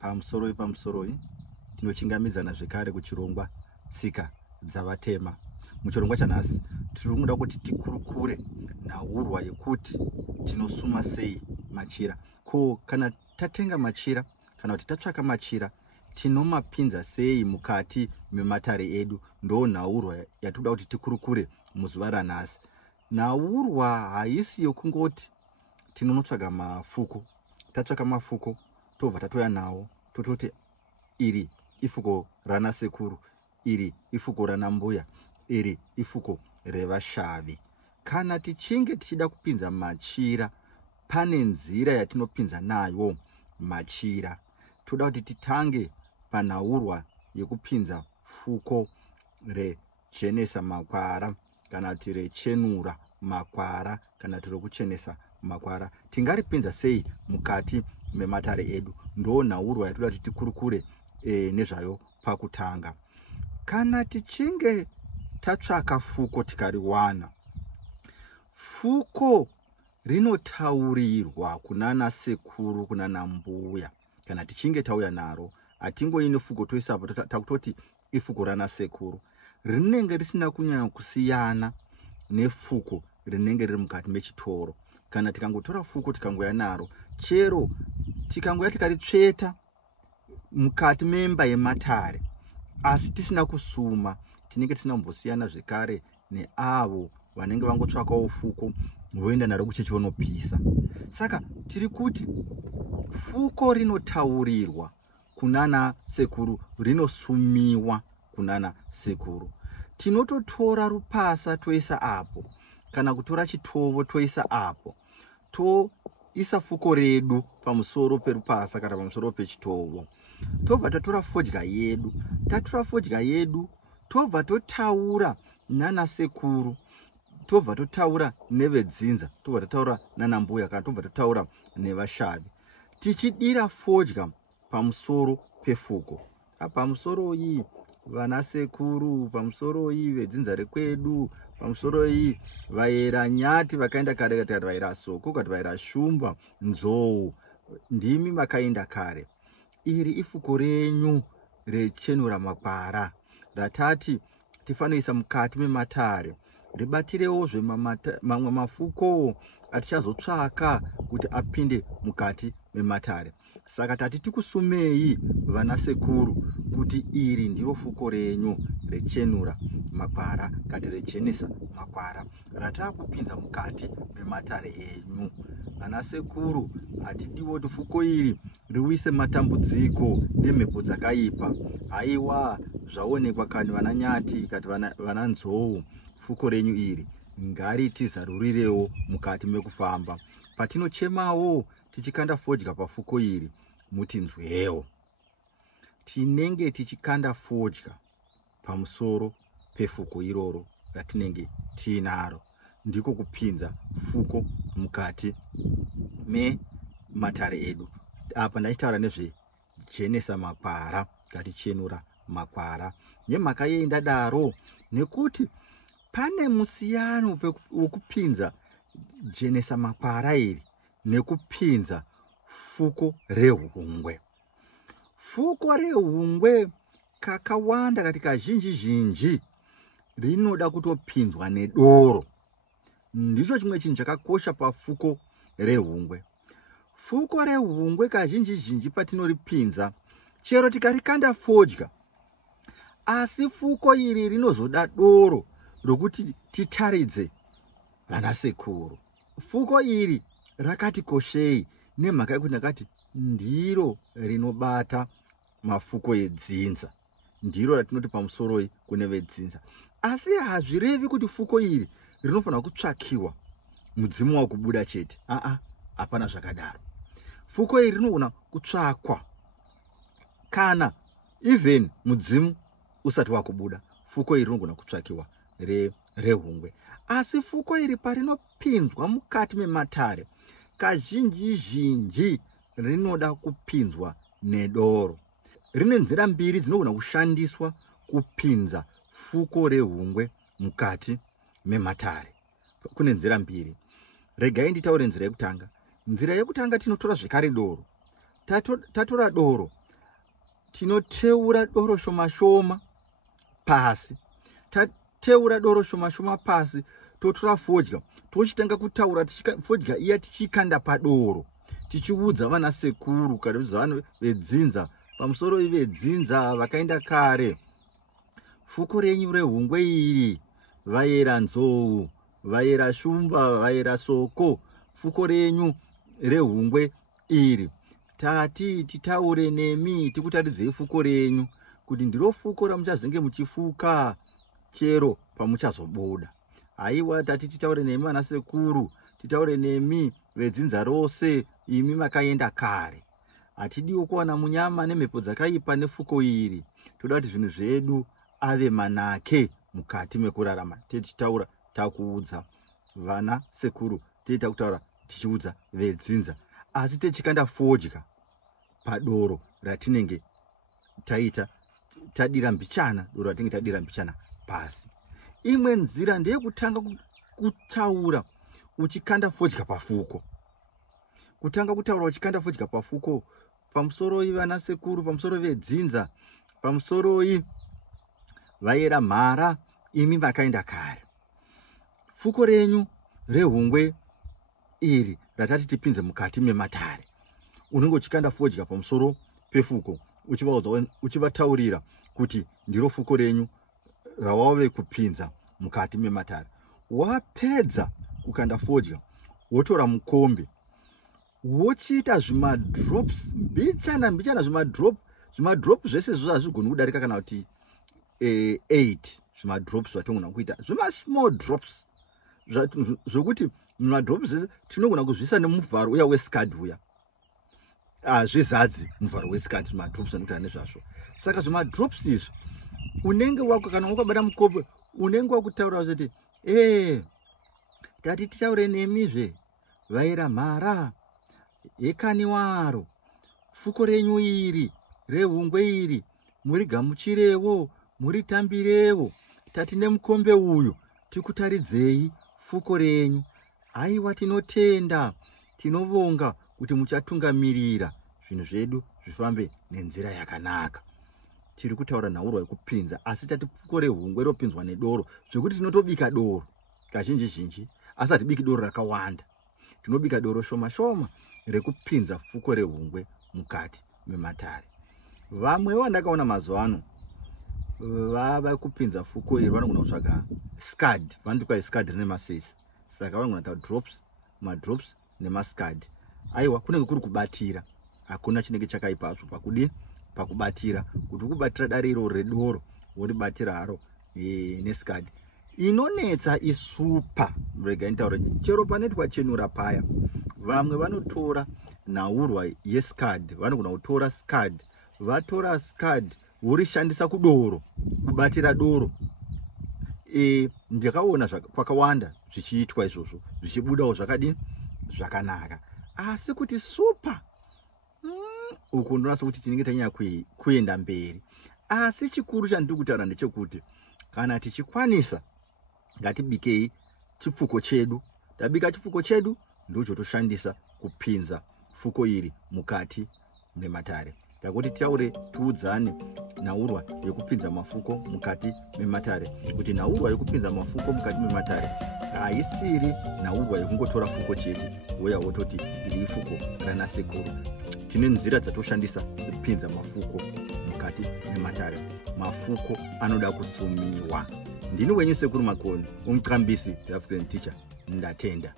pamusoro tinochingamidzana zvekare kuchirongwa tsika dzavatema. Muchirongwa chanhasi tinoda kuti tikurukure nhaurwa yekuti tinosuma sei machira. Ko kana tatenga machira kana kuti tatsvaka machira tinomapinza sei mukati mematare edu? Ndo nhaurwa yatoda kuti tikurukure muzuva ranhasi. Nhaurwa haisi yokungoti tinonotsvaga mafuko, tatsvaka mafuko tobva tatoya nawo tototi iri ifuko rana sekuru, iri ifuko rana mbuya, iri ifuko revashavi. Kana tichinge tichida kupinza machira, pane nzira yatinopinza nayo machira. Toda kuti titange panhaurwa yekupinza fuko rechenesa makwara kana kuti rechenura makwara kana kuti rekuchenesa makwara. Tingaripinza sei mukati mematare edu? Ndo nhaurwa yatoda kuti tikurukure nezvayo pakutanga. Kana tichinge tatsvaka fuko tikariwana, fuko rinotaurirwa kunana sekuru kunana mbuya. Kana tichinge tauya naro, hatingoine fuko toisapo takutoti ifuko rana sekuru. Rinenge risina kunyanya kusiyana nefuko rinenge riri mukati mechitoro. Kana tikangotora fuko tikangoya naro, chero tikangoya tikaritsveta mukati memba yematare, asi tisina kusuma, tinenge tisina kumbosiyana zvekare neavo vanenge vangotsvakawo fuko voenda naro kuchechi vonopisa. Saka tiri kuti fuko rinotaurirwa kunana sekuru, rinosumiwa kunana sekuru. Tinototora rupasa toisa apo, kana kutora chitovo toisa apo, toisa fuko redu pamusoro perupasa kana pamusoro pechitovo. Tobva tatora fodya yedu, tatora fodya yedu tobva totaura nana sekuru, tobva totaura nevedzinza, tobva totaura nana mbuya kana tobva totaura nevashavi, tichidira fodya pamusoro pefuko. Pamusoro iyi vana sekuru, pamusoro iyi vedzinza rekwedu, pamusoro iyi vaera nyati vakaenda kare, kati vaera soko, kati vaera shumba, nzou, ndimi vakaenda kare. Iri ifuko renyu rechenura makwara ratati tifanoisa mukati mematare. Ribatirewozve mamwe mafuko atichazotsvaka kuti apinde mukati mematare. Saka tati tikusumei vana sekuru kuti iri ndiro fuko renyu rechenura makwara kati rechenesa makwara ratakupinza mukati mematare enyu. Vana sekuru, hatidiwo kuti fuko iri riwise matambudziko nemhepo dzakaipa. Haiwa, zvaonekwa kani vana nyati kati vana nzou, fuko renyu iri ngaritizarurirewo mukati mekufamba. Patinochemawo tichikanda fodya pafuko iri, mutinzwewo. Tinenge tichikanda fodya pamusoro pefuko iroro ratinenge tiinaro, ndiko kupinza fuko mukati mematare edu. Apa ndachitaura nezvechenesa makwara ngatichenura makwara. Nemhaka yei ndadaro? Nekuti pane musiyano wekupinza jenesa makwara iri nekupinza fuko rehungwe. Fuko rehungwe kakawanda kati kazhinji zhinji rinoda kutopinzwa nedoro. Ndicho chimwe chinhu chakakosha pafuko rehungwe. Fuko rehungwe kazhinji zhinji patinoripinza, chero tikarikanda fodya, asi fuko iri rinozoda doro rokuti titaridze vana sekuru. Fuko iri rakati koshei nemhaka yekuti ndakati ndiro rinobata mafuko edzinza, ndiro ratinoti pamusoro kune vedzinza. Asi hazvirevi kuti fuko iri rinofanira kutsvakiwa mudzimu wakubuda chete. Hapana zvakadaro. Fuko iri rinogona kutsvakwa kana even mudzimu usati wakubuda. Fuko iri rinogona kutsvakiwa rehungwe. Asi fuko iri parinopinzwa mukati mematare, kazhinji zhinji rinoda kupinzwa nedoro. Rine nzira mbiri dzinogona kushandiswa kupinza fuko rehungwe mukati mematare. Kune nzira mbiri. Regai nditaure nzira yekutanga. Nzira yekutanga tinotora zvekare doro. Tatora doro, tinoteura doro shoma shoma pasi. Tateura doro shoma shoma pasi, totora fodya, tochitanga kutaura fodya iya tichikanda padoro, tichiudza vana sekuru kana vanhu vedzinza pamusoro vedzinza vakaenda kare. Fuko renyu rehungwe iri, vayera nzou, vayera shumba, vayera soko, fuko renyu rehungwe iri. Tati titaure nemi, tikutaridzei fuko renyu kuti ndiro fuko ramuchazenge muchifuka chero pamuchazobuda. Haiwa tati titaure nemi vana sekuru, titaure nemi vedzinza rose, imi makaenda kare. Hatidiwo kuwana munyama nemhepo dzakaipa nefuko iri. Toda kuti zvinhu zvedu ave manake mukati mekurarama. Tichitaura takuudza vana sekuru, tichitaura tichiudza vedzinza, asi tichikanda fodya padoro ratinenge taita tadira mbichana, doro ratinenge tadira mbichana pasi. Imwe nzira ndeye kutanga kutaura uchikanda fodya pafuko. Kutanga kutaura uchikanda fodya pafuko, pamusoro vana sekuru, pamusoro vedzinza, pamusoro vayera mhara, imi vakaenda kare. Fuko renyu rehungwe iri ratati tipinze mukati mematare. Unenge uchikanda fodya pamusoro pefuko, uchivataurira kuti ndiro fuko renyu rawave kupinza mukati mematare. Wapedza kukanda fodya, wotora mukombe, wochiita zvimadrops mbichana zvimadrop zvese zvo hazvigoni kudarika kana kuti 8 zvimadrops zvatongona kuita, zvima small drops zvokuti madrops tinogona kuzvisa nemuvharo uya weskad uya. Zvizadzi muvharo weskad zvimadrops anokuita nezvazvo. Saka zvimadrops izvi unenge wako kana wakabata mukombe unenge wakutaura kuti tati titaure nemizve vayera mhara, yekani waro, fuko renyu iri rehungwe iri, muri gamuchirewo, muri tambirewo, tati nemukombe uyu tikutaridzei fuko renyu. Haiwa tinotenda, tinovonga kuti muchatungamirira zvinhu zvedu zvifambe nenzira yakanaka. Tiri kutaura nhaurwa yekupinza, asi tati fuko rehungwe ropinzwa nedoro, zvekuti tinotobika doro kazhinji zhinji, asi hatibiki doro rakawanda. Tinobika doro shoma shoma rekupinza fuko rehungwe mukati mematare. Vamwe vandakaona mazuva ano vava kupinza fuko iri vanogona kutsvaga skad, vanoti skad rine masesi, saka vanogona kuita drops, madrops nemaskad. Aiwa kunenge kuri kubatira, hakuna chinenge chakaipacho pakubatira, kuti kubatira dare iro redoro woribatira haro neskad. Inonetsa isupa, rega ntaura, chero panoitwa chenura paya, vamwe vanotora nhaurwa yeskad, vanogona kutora skad, vatora skad vorishandisa kudoro, kubatira doro. Ndakaona kwakawanda zvichiitwa izvozvo, zvichibudawo zvakadini zvakanaka. Asi kuti supa uku ndonasa kuti tinenge tanyanya kuenda mberi. Asi chikuru chandiri kutaura ndechekuti kana tichikwanisa ngatibikei chipfuko chedu. Tabika chipfuko chedu ndochotoshandisa kupinza fuko iri mukati mematare. Takuti taure tuudzane nhaurwa yekupinza mafuko mukati mematare, kuti nhaurwa yekupinza mafuko mukati mematare haisiri nhaurwa yekungotora fuko chete woya wototi iri fuko rana sekuru. Tine nzira dzatoshandisa kupinza mafuko mukati mematare. Mafuko anoda kusumiwa. Ndini wenyu sekuru Makoni, umucambisi, the African teacher. Ndatenda.